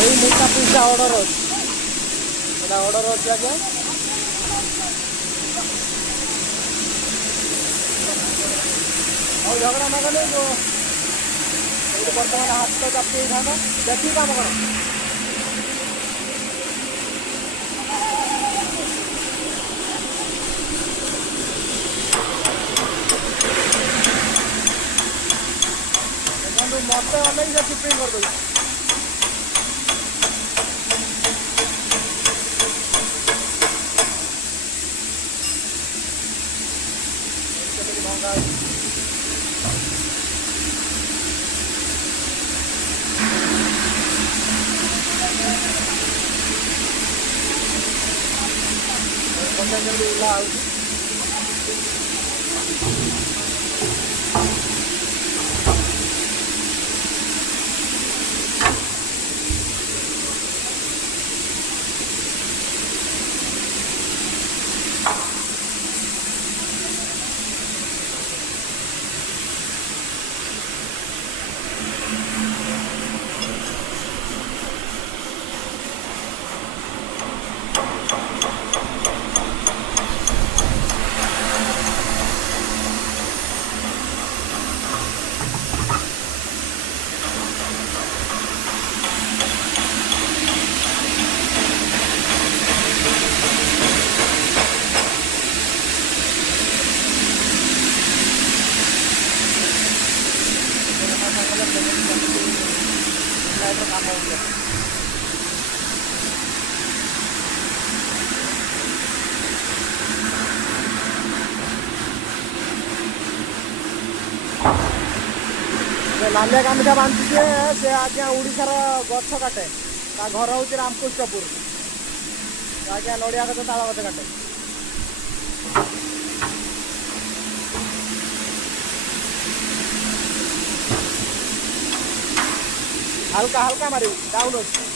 ଏଇ ମୋଟା ପିସା ଅର୍ଡର ଅଛି, ଏଇଟା ଅର୍ଡର ଅଛି ଆଜ୍ଞା। ଆଉ ଝଗଡ଼ା ନକଲେ ଏଇଠି ବର୍ତ୍ତମାନ ହାତ ଚାପି ହେଇଥାନ୍ତା। ଦେଖିକି କାମ କର। ଦେଖନ୍ତୁ ମୋତେ ଅନେଇକି ସେ ସୁପ୍ରିଂ କରିଦେଉଛି। କେମିତି ଭଙ୍ଗା ଅଛି। କେମିତି ଉଲା ହଉଛି। କାମ ହଉଛି। ଲାଲିଆ ଗାମୁଛା ବାନ୍ଧିଛି ସେ ଆଜ୍ଞା ଓଡ଼ିଶାର ଗଛ କାଟେ। ତା ଘର ହେଉଛି ରାମକୃଷ୍ଣପୁର। ଆଜ୍ଞା ନଡ଼ିଆ ଗଛ ତାଳ ଗଛ କାଟେ। ହାଲକା ହାଲକା ମାରିବୁ, ଡାଉନ୍ ଅଛି।